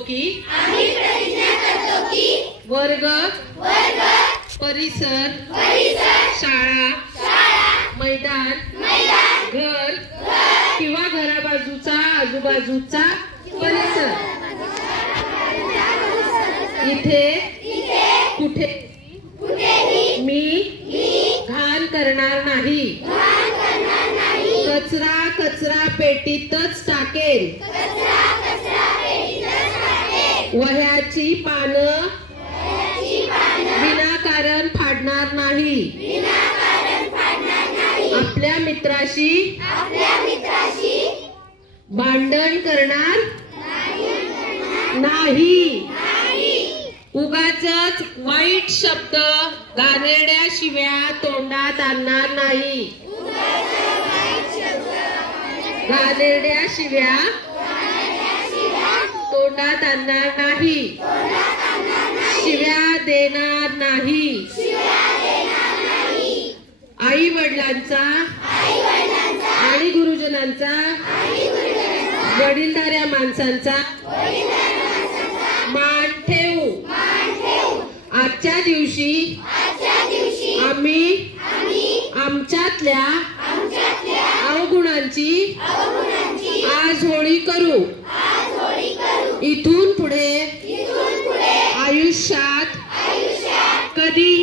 की वर्ग परिसर शाळा मैदान घर किंवा घराबाजूचा आजूबाजूचा परिसर इथे कुठे मी घाण करणार नाही कचरा पेटीतच टाकेल वह्याची पानं विनाकारण फाडणार नाही आपल्या मित्राशी भांडण करणार नाही उगाचच वाईट शब्द घाणेरड्या शिव्या तोंडात आणणार नाही घाणेरड्या शिव्या तोंडात आणणार नाही शिव्या देणार नाही आई वडिलांचा आणि गुरुजनांचा वडीलधाऱ्या माणसांचा मान ठेवू आजच्या दिवशी आम्ही आमच्यातल्या अवगुणांची आज होळी करू इथून पुढे आयुष्यात कधीही